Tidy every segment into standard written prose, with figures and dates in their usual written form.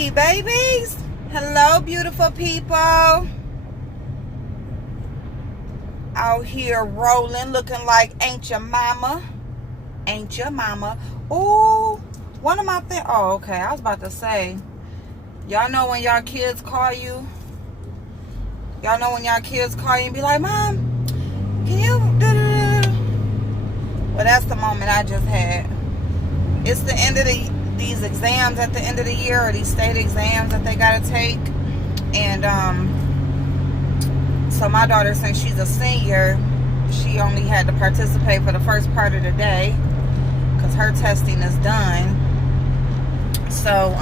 Hey, babies. Hello, beautiful people. Out here rolling, looking like ain't your mama. Ain't your mama. Ooh, one of my things. Oh, okay. I was about to say, y'all know when y'all kids call you? Y'all know when y'all kids call you and be like, Mom, can you do? Well, that's the moment I just had. It's the end of these exams at the end of the year, or these state exams that they gotta take. And so my daughter, since she's a senior, she only had to participate for the first part of the day because her testing is done. So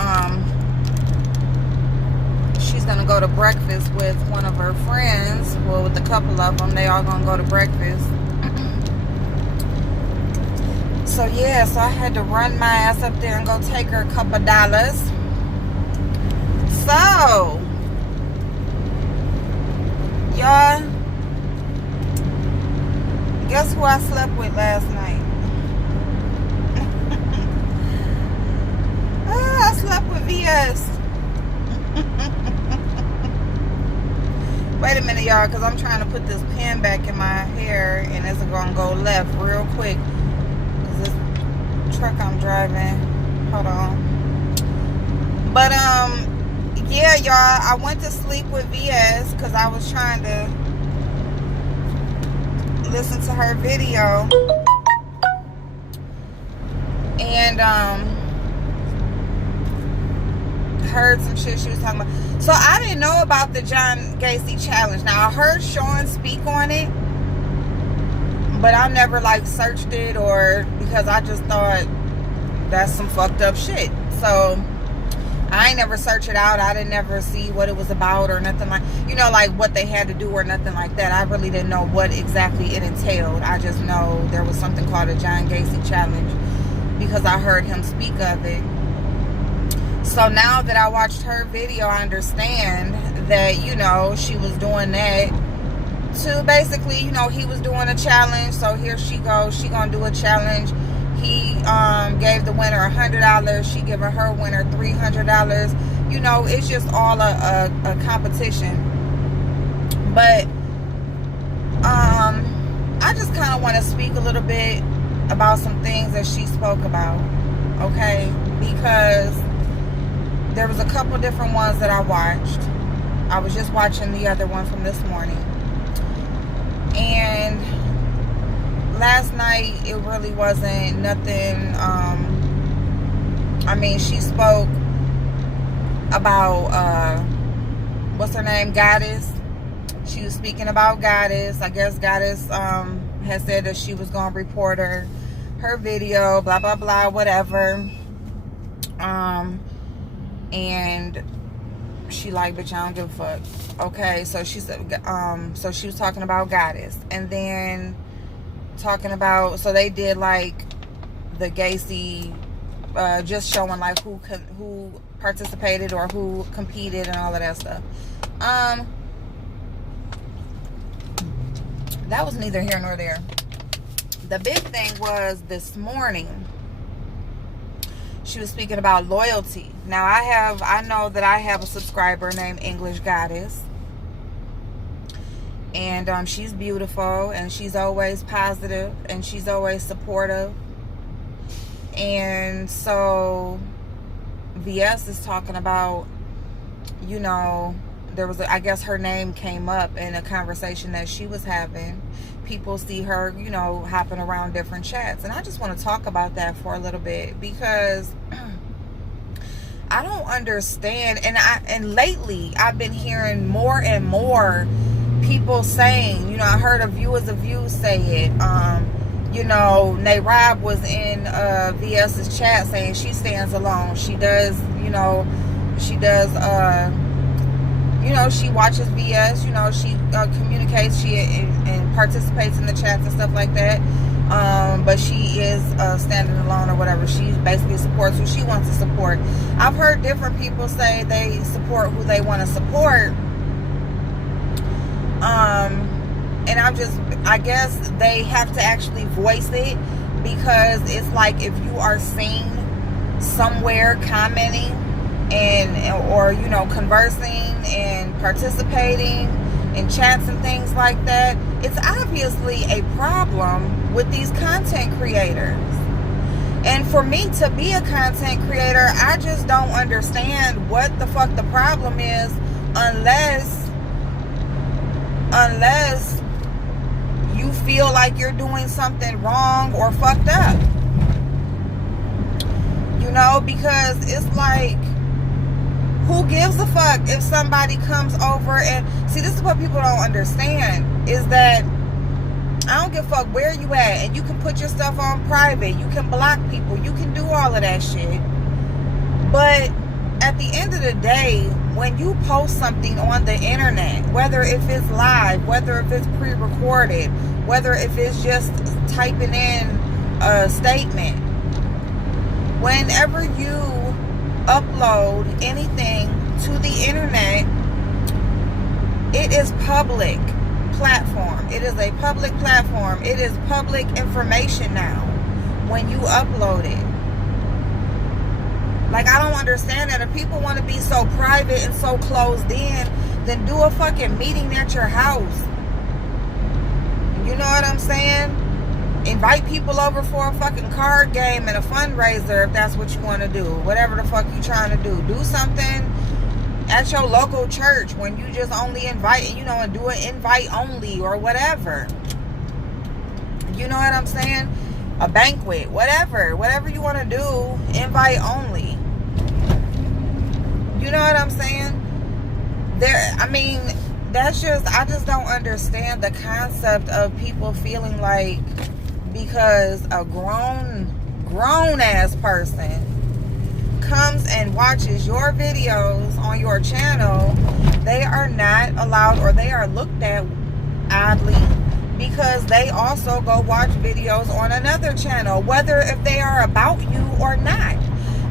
she's gonna go to breakfast with one of her friends. Well, with a couple of them, they all gonna go to breakfast. So yeah, so I had to run my ass up there and go take her a couple dollars. So y'all, guess who I slept with last night? I slept with VS. Wait a minute, y'all, because I'm trying to put this pin back in my hair and it's gonna go left real quick. This truck I'm driving, hold on. But yeah, y'all, I went to sleep with VS because I was trying to listen to her video, and heard some shit she was talking about. So I didn't know about the John Gacy challenge. Now I heard Sean speak on it, but I never like searched it, or because I just thought that's some fucked up shit. So I ain't never search it out. I didn't never see what it was about or nothing like, you know, like what they had to do or nothing like that. I really didn't know what exactly it entailed. I just know there was something called a John Gacy challenge because I heard him speak of it. So now that I watched her video, I understand that, you know, she was doing that to basically, you know, he was doing a challenge, so here she goes, she gonna do a challenge. He gave the winner $100, she giving her winner $300. You know, it's just all a competition. But I just kind of want to speak a little bit about some things that she spoke about, okay? Because there was a couple different ones that I watched. I was just watching the other one from this morning. And last night, it really wasn't nothing. I mean, she spoke about, what's her name? Goddess. She was speaking about Goddess. I guess Goddess had said that she was going to report her video, blah, blah, blah, whatever. And she like, bitch, I don't give a fuck. Okay, so she said, so she was talking about Goddess, and then talking about, so they did like the Gacy, just showing like who participated or who competed and all of that stuff. That was neither here nor there. The big thing was this morning, she was speaking about loyalty. Now I know that I have a subscriber named English Goddess, and she's beautiful, and she's always positive, and she's always supportive. And so VS is talking about, you know, there was I guess her name came up in a conversation that she was having. People see her, you know, hopping around different chats, and I just want to talk about that for a little bit, because I don't understand. And lately I've been hearing more and more people saying, you know, I heard a View say it. You know, Nayrab was in VS's chat saying she stands alone. She does, you know, she watches VS, you know, she communicates, and participates in the chats and stuff like that. But she is standing alone or whatever. She basically supports who she wants to support. I've heard different people say they support who they want to support. And I guess they have to actually voice it, because it's like if you are seen somewhere commenting or you know, conversing and participating in chats and things like that, it's obviously a problem with these content creators. And for me to be a content creator, I just don't understand what the fuck the problem is, unless you feel like you're doing something wrong or fucked up. You know, because it's like, who gives a fuck if somebody comes over and... See, this is what people don't understand, is that I don't give a fuck where you at, and you can put your stuff on private, you can block people, you can do all of that shit. But at the end of the day, when you post something on the internet, whether if it's live, whether if it's pre-recorded, whether if it's just typing in a statement, whenever you upload anything to the internet, it is public platform. It is a public platform. It is public information now when you upload it. Like, I don't understand that. If people want to be so private and so closed in, then do a fucking meeting at your house. You know what I'm saying? Invite people over for a fucking card game and a fundraiser if that's what you want to do. Whatever the fuck you trying to do. Do something at your local church when you just only invite, you know, and do an invite only or whatever. You know what I'm saying? A banquet, whatever you want to do, invite only. You know what I'm saying? I just don't understand the concept of people feeling like because a grown ass person comes and watches your videos on your channel, they are not allowed, or they are looked at oddly because they also go watch videos on another channel, whether if they are about you or not.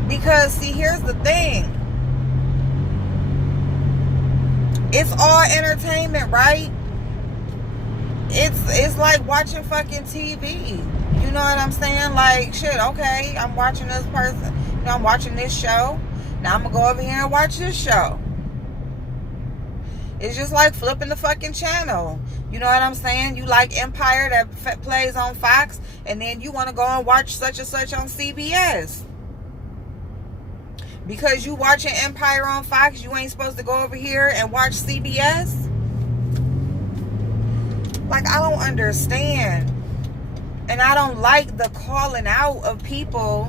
Because see, here's the thing, it's all entertainment, right? It's like watching fucking TV. You know what I'm saying? Like, shit, okay, I'm watching this person, you know, I'm watching this show. Now I'm gonna go over here and watch this show. It's just like flipping the fucking channel. You know what I'm saying? You like Empire that plays on Fox, and then you want to go and watch such and such on CBS. Because you watching Empire on Fox, you ain't supposed to go over here and watch CBS? Like, I don't understand. And I don't like the calling out of people.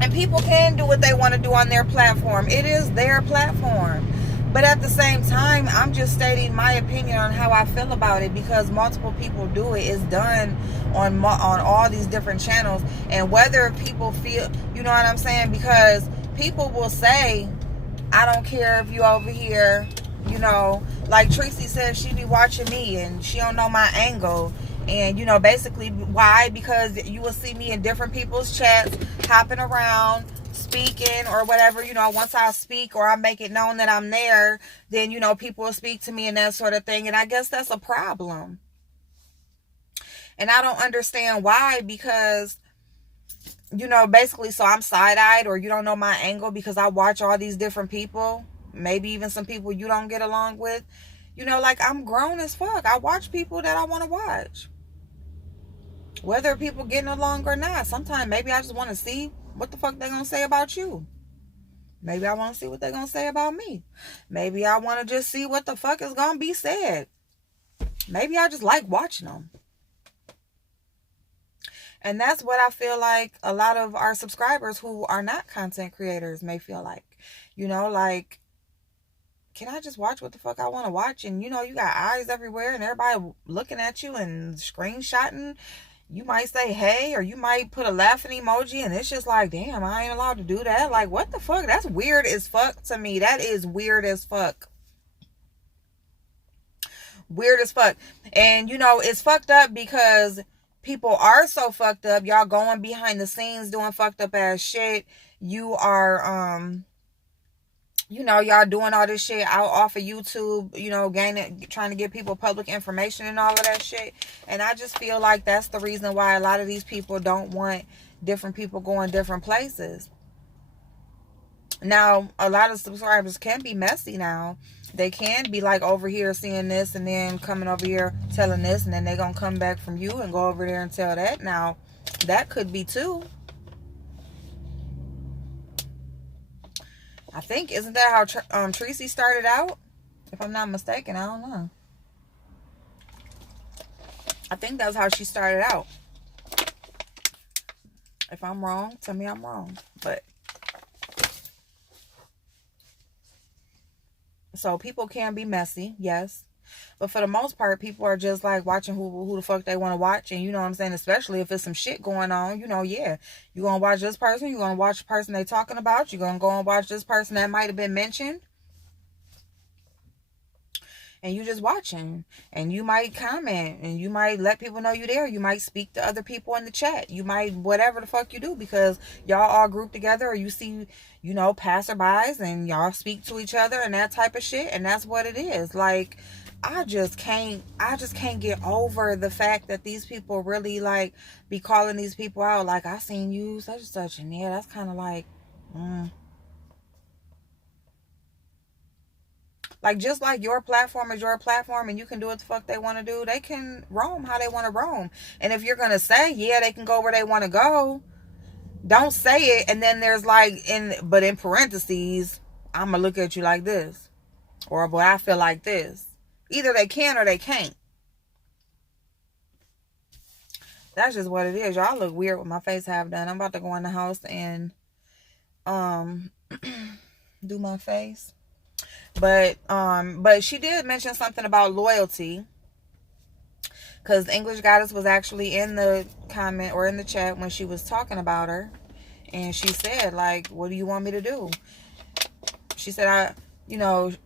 And people can do what they want to do on their platform. It is their platform. But at the same time, I'm just stating my opinion on how I feel about it, because multiple people do it. It's done on all these different channels. And whether people feel, you know what I'm saying? Because people will say, I don't care if you over here, you know, like Tracy said, she be watching me and she don't know my angle. And, you know, basically, why? Because you will see me in different people's chats, hopping around, speaking or whatever. You know, once I speak or I make it known that I'm there, then, you know, people will speak to me and that sort of thing. And I guess that's a problem. And I don't understand why, because, you know, basically, so I'm side-eyed, or you don't know my angle because I watch all these different people, maybe even some people you don't get along with. You know, like, I'm grown as fuck. I watch people that I want to watch, whether people getting along or not. Sometimes maybe I just want to see what the fuck they gonna say about you. Maybe I want to see what they gonna say about me. Maybe I want to just see what the fuck is gonna be said. Maybe I just like watching them. And that's what I feel like a lot of our subscribers who are not content creators may feel like. You know, like, can I just watch what the fuck I want to watch? And, you know, you got eyes everywhere and everybody looking at you and screenshotting. You might say, hey, or you might put a laughing emoji, and it's just like, damn, I ain't allowed to do that. Like, what the fuck? That's weird as fuck to me. That is weird as fuck. Weird as fuck. And, you know, it's fucked up because people are so fucked up. Y'all going behind the scenes doing fucked up ass shit. You are, you know, y'all doing all this shit out off of YouTube, you know, trying to give people public information and all of that shit. And I just feel like that's the reason why a lot of these people don't want different people going different places. Now, a lot of subscribers can be messy now. They can be like over here seeing this and then coming over here telling this, and then they're going to come back from you and go over there and tell that. Now, that could be too. I think, isn't that how Tracy started out? If I'm not mistaken, I don't know. I think that's how she started out. If I'm wrong, tell me I'm wrong. But so people can be messy, yes. But for the most part, people are just like watching who the fuck they want to watch. And you know what I'm saying? Especially if it's some shit going on, you know, yeah. You're going to watch this person. You're going to watch the person they talking about. You're going to go and watch this person that might have been mentioned. And you just watching. And you might comment. And you might let people know you're there. You might speak to other people in the chat. You might whatever the fuck you do. Because y'all all group together. Or you see, you know, passerbys. And y'all speak to each other. And that type of shit. And that's what it is. Like, I just can't get over the fact that these people really like be calling these people out. Like, I seen you such and such, and yeah, that's kind of like, like, just like your platform is your platform and you can do what the fuck they want to do, they can roam how they want to roam. And if you're gonna say, yeah, they can go where they want to go, don't say it and then there's like but in parentheses, I'm gonna look at you like this, or boy, I feel like this. Either they can or they can't. That's just what it is. Y'all look weird with my face half done. I'm about to go in the house and do my face. But she did mention something about loyalty. Because English Goddess was actually in the comment or in the chat when she was talking about her. And she said, like, what do you want me to do? She said,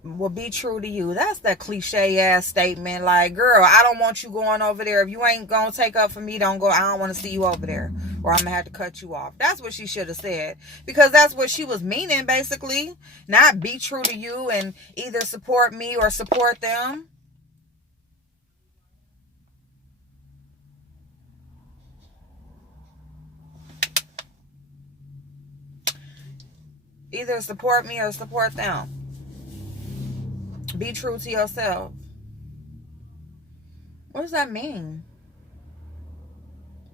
will be true to you. That's that cliche ass statement. Like, girl, I don't want you going over there. If you ain't gonna take up for me, don't go. I don't want to see you over there, or I'm gonna have to cut you off. That's what she should have said, because that's what she was meaning, basically. Not be true to you and either support me or support them. Either support me or support them. Be true to yourself. What does that mean?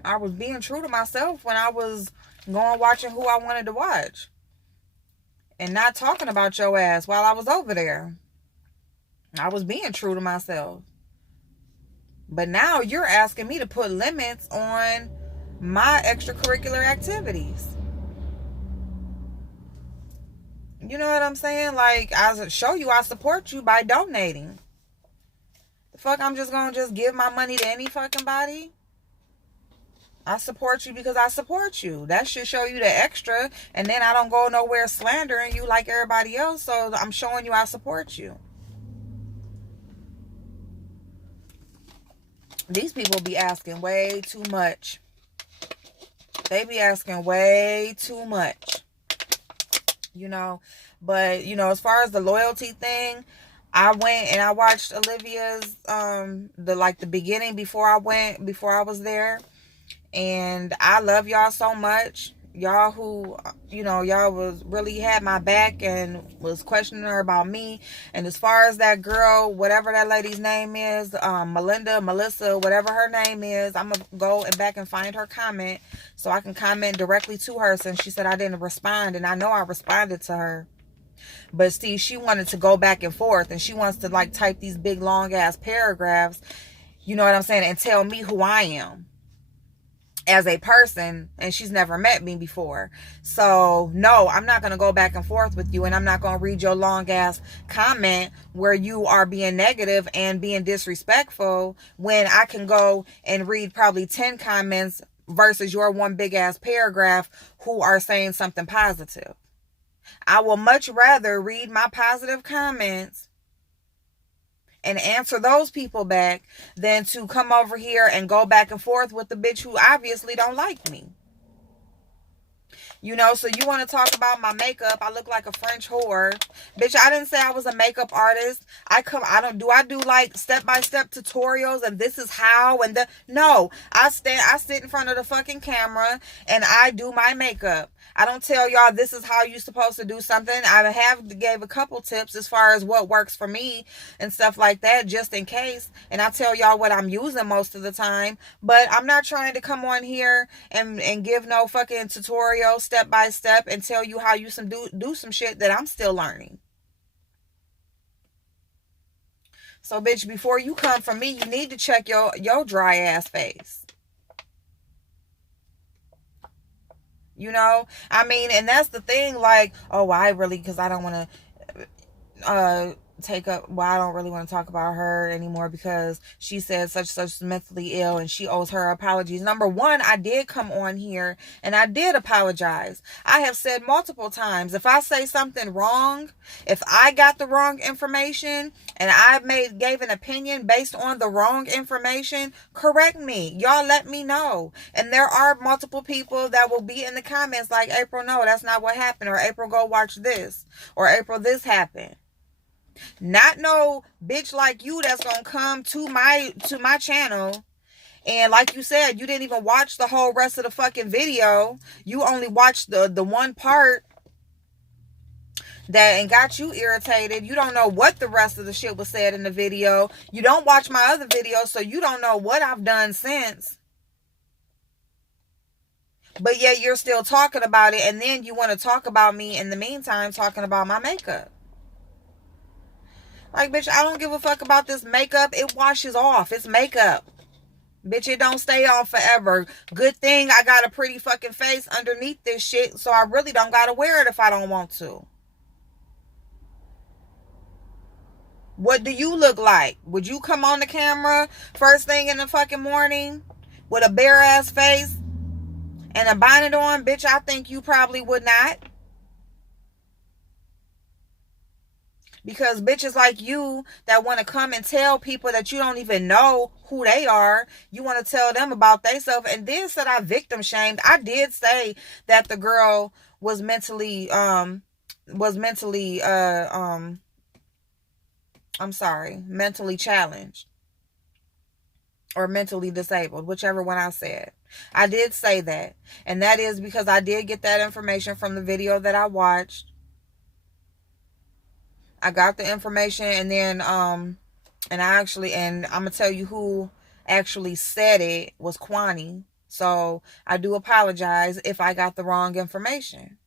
I was being true to myself when I was going watching who I wanted to watch. And not talking about your ass while I was over there. I was being true to myself. But now you're asking me to put limits on my extracurricular activities. You know what I'm saying? Like, I show you I support you by donating. The fuck, I'm just gonna just give my money to any fucking body? I support you because I support you. That should show you the extra. And then I don't go nowhere slandering you like everybody else. So I'm showing you I support you. These people be asking way too much. They be asking way too much. You know, but as far as the loyalty thing, I went and I watched Olivia's the beginning before I was there, and I love y'all so much. Y'all who y'all was really had my back and was questioning her about me. And as far as that girl, whatever that lady's name is, Melissa, whatever her name is, I'm gonna go and back and find her comment so I can comment directly to her, since she said I didn't respond, and I know I responded to her. But see, she wanted to go back and forth, and she wants to like type these big long ass paragraphs, you know what I'm saying, and tell me who I am as a person, and she's never met me before. So no, I'm not going to go back and forth with you, and I'm not going to read your long ass comment where you are being negative and being disrespectful, when I can go and read probably 10 comments versus your one big ass paragraph who are saying something positive. I will much rather read my positive comments and answer those people back than to come over here and go back and forth with the bitch who obviously don't like me. You know, so you want to talk about my makeup? I look like a French whore. Bitch, I didn't say I was a makeup artist. I do like step-by-step tutorials and this is how and no. I sit in front of the fucking camera and I do my makeup. I don't tell y'all this is how you're supposed to do something. I have gave a couple tips as far as what works for me and stuff like that, just in case. And I tell y'all what I'm using most of the time. But I'm not trying to come on here and give no fucking tutorial step by step and tell you how you do some shit that I'm still learning. So, bitch, before you come from me, you need to check your dry ass face. You know, I mean, and that's the thing, like, oh, because I don't want to I don't really want to talk about her anymore because she said such mentally ill and she owes her apologies. Number one, I did come on here and I did apologize. I have said multiple times, if I say something wrong, if I got the wrong information and I gave an opinion based on the wrong information, correct me. Y'all let me know. And there are multiple people that will be in the comments like, April, no, that's not what happened, or April, go watch this, or April, this happened. Not no bitch like you that's gonna come to my channel and, like you said, you didn't even watch the whole rest of the fucking video. You only watched the one part that and got you irritated. You don't know what the rest of the shit was said in the video. You don't watch my other videos, so you don't know what I've done since. But yet you're still talking about it, and then you want to talk about me in the meantime, talking about my makeup. Like, bitch, I don't give a fuck about this makeup. It washes off. It's makeup. Bitch, it don't stay on forever. Good thing I got a pretty fucking face underneath this shit, so I really don't gotta wear it if I don't want to. What do you look like? Would you come on the camera first thing in the fucking morning with a bare ass face and a bonnet on? Bitch, I think you probably would not. Because bitches like you that want to come and tell people that you don't even know who they are, you want to tell them about themselves, and then said I victim shamed. I did say that the girl was mentally mentally challenged or mentally disabled, whichever one I said. I did say that, and that is because I did get that information from the video that I watched. I got the information, and then and I'm gonna tell you who actually said it was Kwani. So I do apologize if I got the wrong information.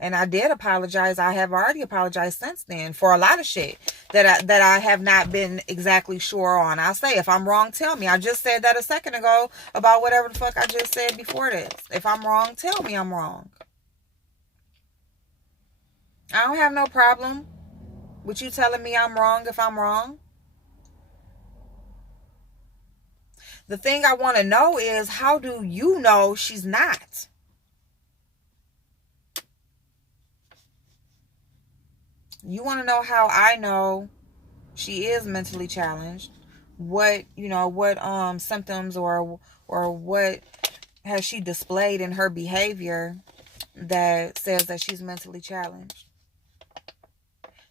And I did apologize. I have already apologized since then for a lot of shit that I have not been exactly sure on. I'll say, if I'm wrong, tell me. I just said that a second ago about whatever the fuck I just said before this. If I'm wrong, tell me I'm wrong. I don't have no problem with you telling me I'm wrong if I'm wrong. The thing I want to know is, how do you know she's not? You want to know how I know she is mentally challenged? What symptoms or what has she displayed in her behavior that says that she's mentally challenged?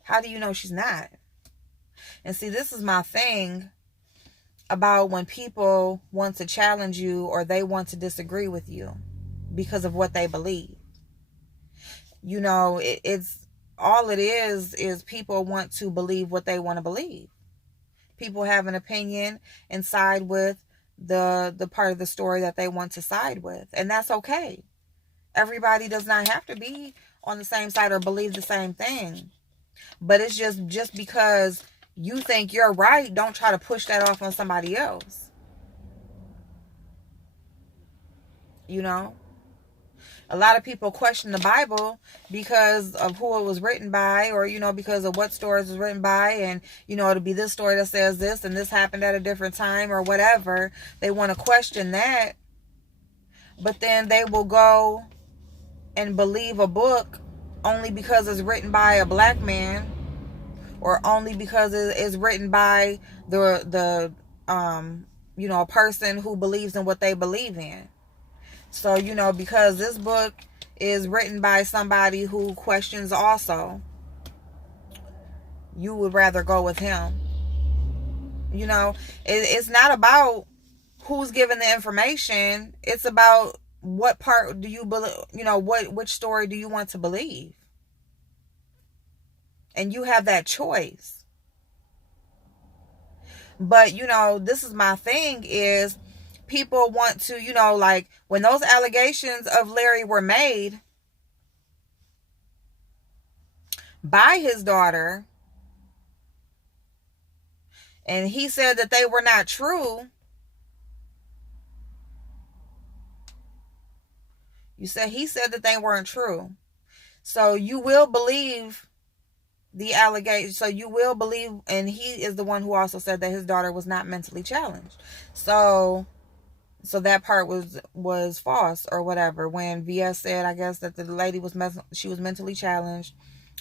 How do you know she's not? And see, this is my thing about when people want to challenge you or they want to disagree with you because of what they believe. You know, it's all it is people want to believe what they want to believe. People have an opinion and side with the part of the story that they want to side with. And that's okay. Everybody does not have to be on the same side or believe the same thing. But it's just because you think you're right, don't try to push that off on somebody else. You know? A lot of people question the Bible because of who it was written by, or, because of what stories it was written by, and, it'll be this story that says this, and this happened at a different time, or whatever. They want to question that. But then they will go and believe a book only because it's written by a black man, or only because it's written by a person who believes in what they believe in. So, you know, because this book is written by somebody who questions also, you would rather go with him. You know, it's not about who's giving the information. It's about what part do you believe, you know, which story do you want to believe? And you have that choice. But, you know, this is my thing is people want to, you know, like when those allegations of Larry were made by his daughter, and he said that they were not true. He said that they weren't true. So you will believe the allegation. So you will believe, and he is the one who also said that his daughter was not mentally challenged. So that part was false or whatever. When VS said, I guess, that the lady was she was mentally challenged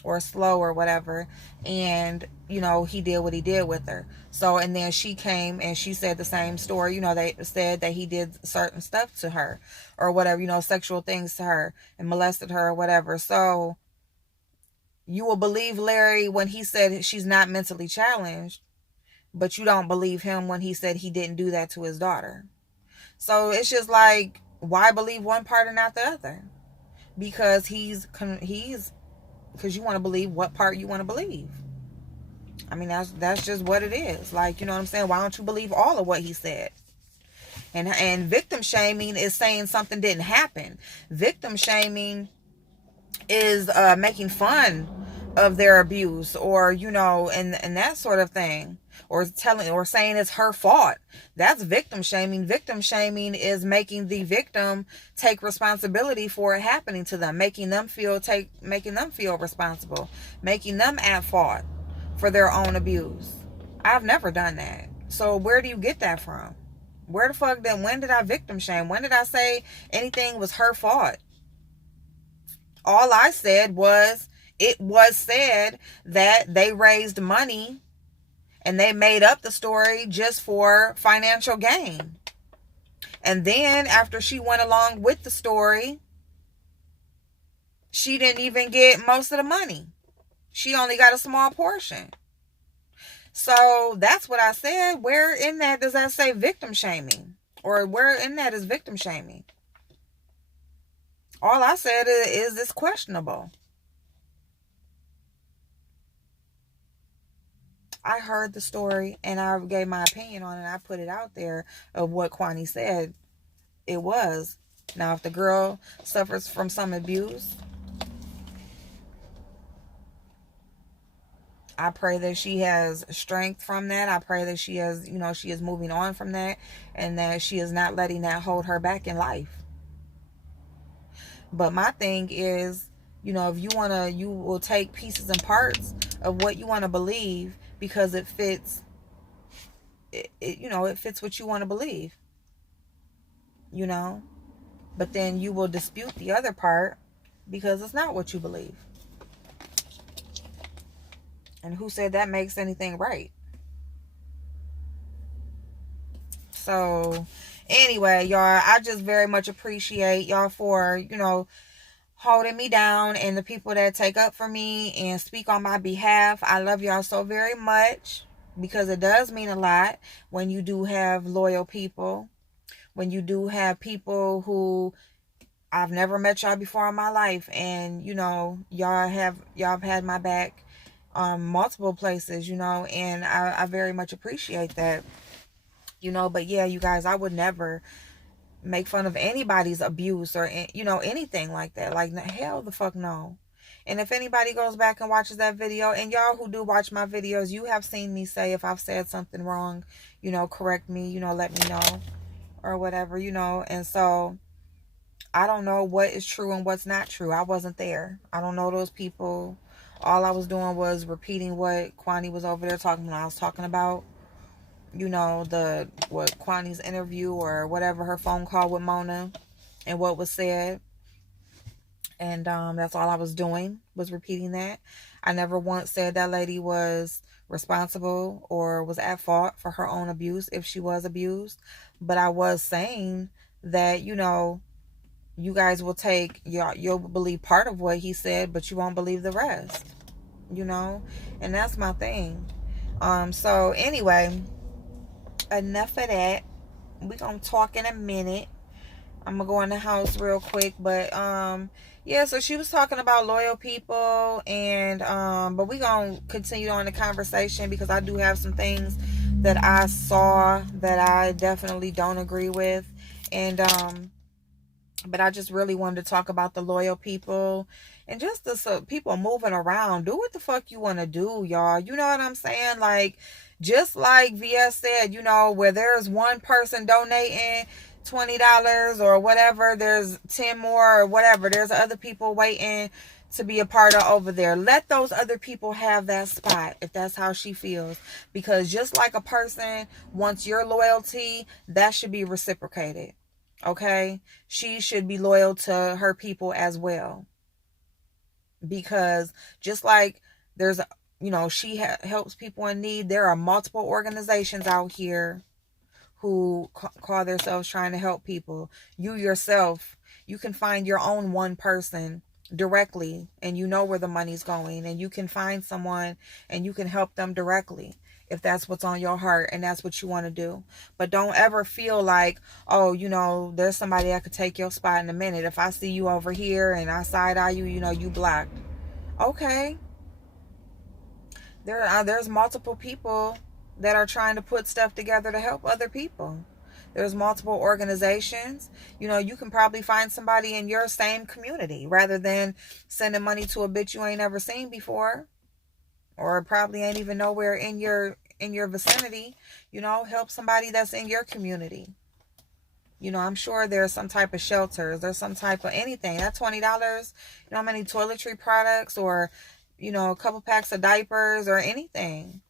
or slow or whatever, and you know, he did what he did with her. So, and then she came and she said the same story. You know, they said that he did certain stuff to her or whatever, you know, sexual things to her and molested her or whatever. So you will believe Larry when he said she's not mentally challenged, but you don't believe him when he said he didn't do that to his daughter. So it's just like, why believe one part and not the other? Because because you want to believe what part you want to believe. I mean, that's just what it is. Like, you know what I'm saying? Why don't you believe all of what he said? And victim shaming is saying something didn't happen. Victim shaming is making fun of their abuse, or you know, and that sort of thing, or telling or saying it's her fault. That's victim shaming. Victim shaming is making the victim take responsibility for it happening to them, making them feel responsible, making them at fault for their own abuse. I've never done that. So where do you get that from? Where the fuck then? When did I victim shame? When did I say anything was her fault? All I said was, it was said that they raised money and they made up the story just for financial gain. And then after she went along with the story, she didn't even get most of the money. She only got a small portion. So that's what I said. Where in that does that say victim shaming? Or where in that is victim shaming? All I said is it's questionable. I heard the story and I gave my opinion on it. I put it out there of what Kwani said it was. Now, if the girl suffers from some abuse, I pray that she has strength from that. I pray that she has, you know, she is moving on from that and that she is not letting that hold her back in life. But my thing is, you know, if you want to, you will take pieces and parts of what you want to believe because it fits, you know, it fits what you want to believe, you know. But then you will dispute the other part because it's not what you believe. And who said that makes anything right? So anyway, y'all, I just very much appreciate y'all for, you know, holding me down and the people that take up for me and speak on my behalf. I love y'all so very much because it does mean a lot when you do have loyal people, when you do have people who I've never met y'all before in my life, and you know, y'all have had my back multiple places, you know, and I very much appreciate that, you know. But yeah, you guys, I would never make fun of anybody's abuse or, you know, anything like that. Like, hell the fuck no. And if anybody goes back and watches that video, and y'all who do watch my videos, you have seen me say, if I've said something wrong, you know, correct me, you know, let me know or whatever, you know. And so I don't know what is true and what's not true. I wasn't there. I don't know those people. All I was doing was repeating what Kwani was over there talking when I was talking about, you know, what Kwani's interview or whatever, her phone call with Mona and what was said. And that's all I was doing, was repeating that. I never once said that lady was responsible or was at fault for her own abuse if she was abused. But I was saying that, you know, you guys will take, you'll believe part of what he said, but you won't believe the rest, you know? And that's my thing. So anyway, enough of that. We're gonna talk in a minute. I'm gonna go in the house real quick, but yeah, so she was talking about loyal people, and but we gonna continue on the conversation because I do have some things that I saw that I definitely don't agree with, and but I just really wanted to talk about the loyal people and just the people moving around. Do what the fuck you want to do, y'all. You know what I'm saying? Like, just like VS said, you know, where there's one person donating $20 or whatever, there's 10 more or whatever. There's other people waiting to be a part of over there. Let those other people have that spot if that's how she feels. Because just like a person wants your loyalty, that should be reciprocated. Okay, she should be loyal to her people as well, because just like there's, you know, she helps people in need, there are multiple organizations out here who call themselves trying to help people. You yourself, you can find your own one person directly, and you know where the money's going, and you can find someone and you can help them directly if that's what's on your heart and that's what you want to do. But don't ever feel like, oh, you know, there's somebody that could take your spot in a minute. If I see you over here and I side eye you, you know, you blocked. Okay, there's multiple people that are trying to put stuff together to help other people. There's multiple organizations. You know, you can probably find somebody in your same community rather than sending money to a bitch you ain't ever seen before, or probably ain't even nowhere in your vicinity. You know, help somebody that's in your community. You know, I'm sure there's some type of shelters, there's some type of anything. That $20, you know how many toiletry products, or, you know, a couple packs of diapers or anything.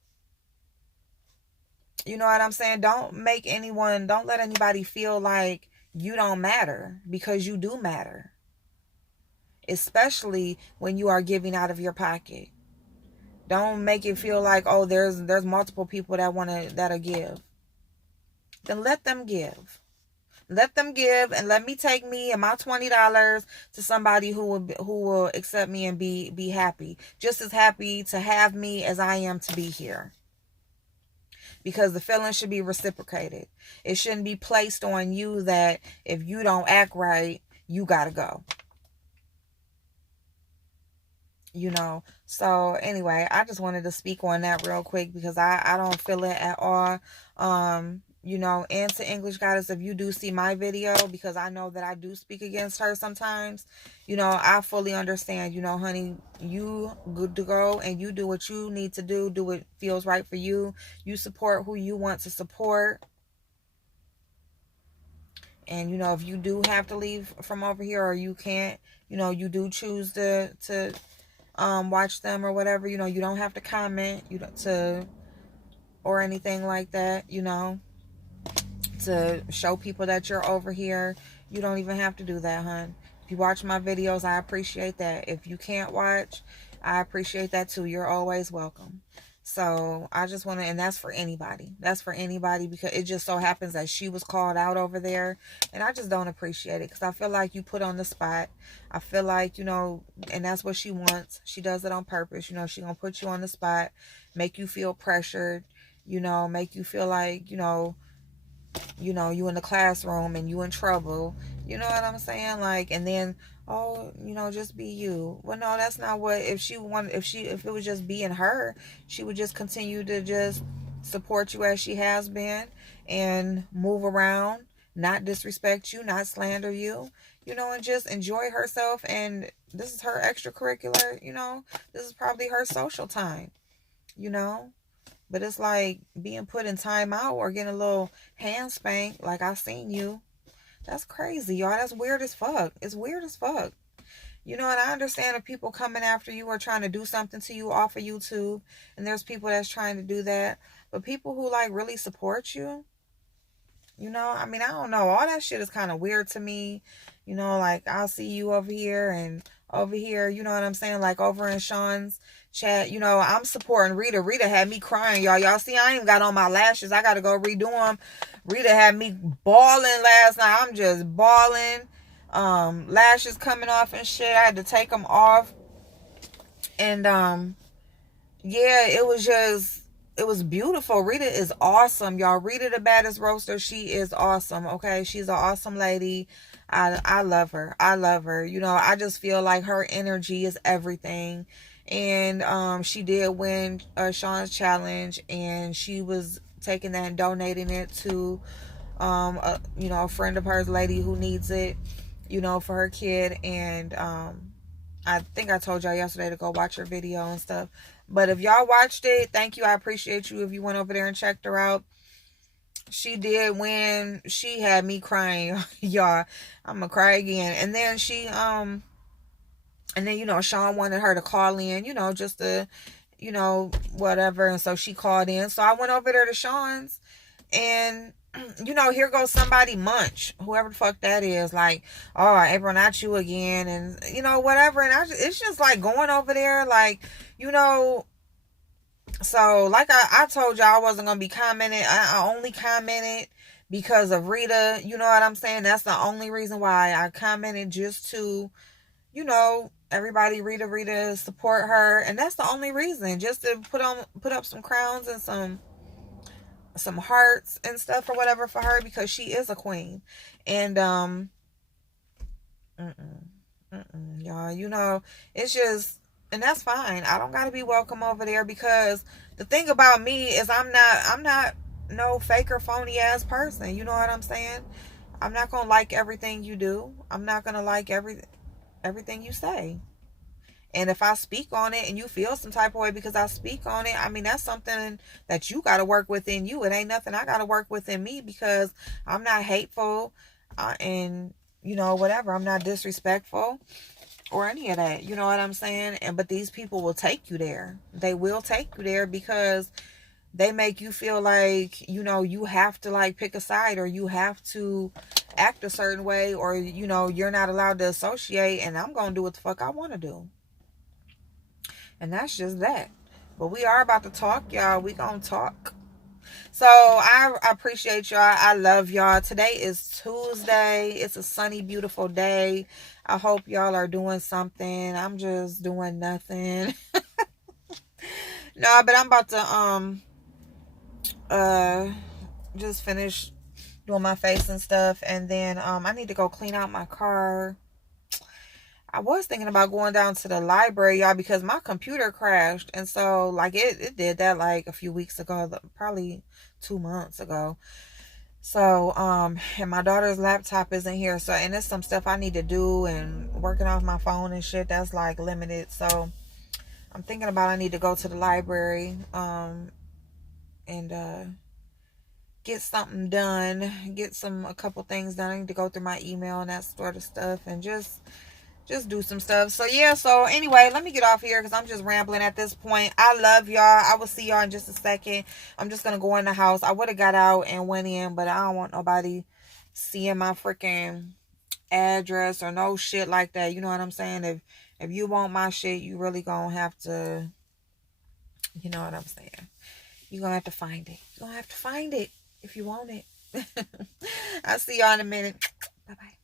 You know what I'm saying? Don't let anybody feel like you don't matter, because you do matter. Especially when you are giving out of your pocket. Don't make it feel like, oh, there's multiple people that'll give. Then let them give. Let them give, and let me take me and my $20 to somebody who will accept me and be happy. Just as happy to have me as I am to be here. Because the feeling should be reciprocated. It shouldn't be placed on you that if you don't act right, you gotta go. You know, so anyway, I just wanted to speak on that real quick because I don't feel it at all. You know, and to English Goddess, if you do see my video, because I know that I do speak against her sometimes, you know, I fully understand. You know, honey, you good to go, and you do what you need to do what feels right for you. You support who you want to support. And, you know, if you do have to leave from over here, or you can't, you know, you do choose to watch them or whatever, you know, you don't have to comment, or anything like that, you know, to show people that you're over here. You don't even have to do that, hon. If you watch my videos, I appreciate that. If you can't watch, I appreciate that too. You're always welcome. So I just want to, and that's for anybody. That's for anybody, because it just so happens that she was called out over there, and I just don't appreciate it, because I feel like you put on the spot. I feel like, you know, and that's what she wants. She does it on purpose. You know, she gonna put you on the spot, make you feel pressured, you know, make you feel like, you know, you in the classroom and you in trouble. You know what I'm saying? Like, and then, oh, you know, just be you. Well, no, that's not what, if it was just being her, she would just continue to just support you as she has been and move around, not disrespect you, not slander you, you know, and just enjoy herself. And this is her extracurricular, you know, this is probably her social time, you know. But it's like being put in timeout or getting a little hand spanked, like I seen you. That's crazy, y'all. That's weird as fuck. It's weird as fuck. You know, and I understand if people coming after you or trying to do something to you off of YouTube, and there's people that's trying to do that. But people who like really support you, you know, I mean, I don't know. All that shit is kind of weird to me. You know, like I'll see you over here and over here, you know what I'm saying? Like over in Sean's chat, you know, I'm supporting Rita. Rita had me crying, y'all. Y'all see, I ain't even got on my lashes. I got to go redo them. Rita had me bawling last night. I'm just bawling. lashes coming off and shit. I had to take them off. And yeah, it was beautiful. Rita is awesome, y'all. Rita the Baddest Roaster, she is awesome. Okay, she's an awesome lady. I love her. I love her. You know, I just feel like her energy is everything. And she did win Sean's challenge, and she was taking that and donating it to you know, a friend of hers, lady who needs it, you know, for her kid. And I think I told y'all yesterday to go watch her video and stuff. But if y'all watched it, thank you. I appreciate you if you went over there and checked her out. She did win. She had me crying, y'all. I'm gonna cry again. And then you know, Sean wanted her to call in, you know, just to, you know, whatever. And so she called in. So I went over there to Sean's, and you know, here goes somebody Munch, whoever the fuck that is, like, oh, April, not you again, and you know, whatever. And it's just like going over there, like, you know. So like I told y'all, I wasn't gonna be commenting. I only commented because of Rita. You know what I'm saying? That's the only reason why I commented, just to, you know, everybody, Rita, support her, and that's the only reason, just to put up some crowns and some hearts and stuff or whatever for her, because she is a queen. And y'all, you know, it's just, and that's fine. I don't gotta be welcome over there, because the thing about me is I'm not no fake or phony ass person. You know what I'm saying? I'm not gonna like everything you do. I'm not gonna like everything you say. And if I speak on it and you feel some type of way because I speak on it, I mean, that's something that you got to work within you. It ain't nothing I got to work within me, because I'm not hateful and, you know, whatever. I'm not disrespectful or any of that. You know what I'm saying? But these people will take you there. They will take you there because they make you feel like, you know, you have to like pick a side, or you have to act a certain way, or, you know, you're not allowed to associate, and I'm going to do what the fuck I want to do. And that's just that. But we are about to talk, y'all. We gonna talk. So I appreciate y'all. I love y'all. Today is Tuesday. It's a sunny, beautiful day. I hope y'all are doing something. I'm just doing nothing. No, but I'm about to just finish doing my face and stuff, and then I need to go clean out my car. I was thinking about going down to the library, y'all, because my computer crashed. And so, like, it did that, like, a few weeks ago, probably 2 months ago. So, and my daughter's laptop isn't here. So, and there's some stuff I need to do, and working off my phone and shit, that's, like, limited. So, I'm thinking about I need to go to the library, and, get something done, get a couple things done. I need to go through my email and that sort of stuff, and just do some stuff. So yeah, so anyway, let me get off here because I'm just rambling at this point. I love y'all. I will see y'all in just a second. I'm just gonna go in the house. I would have got out and went in, but I don't want nobody seeing my freaking address or no shit like that. You know what I'm saying? If you want my shit, you really gonna have to, you know what I'm saying, you're gonna have to find it. You're gonna have to find it if you want it. I'll see y'all in a minute. Bye bye.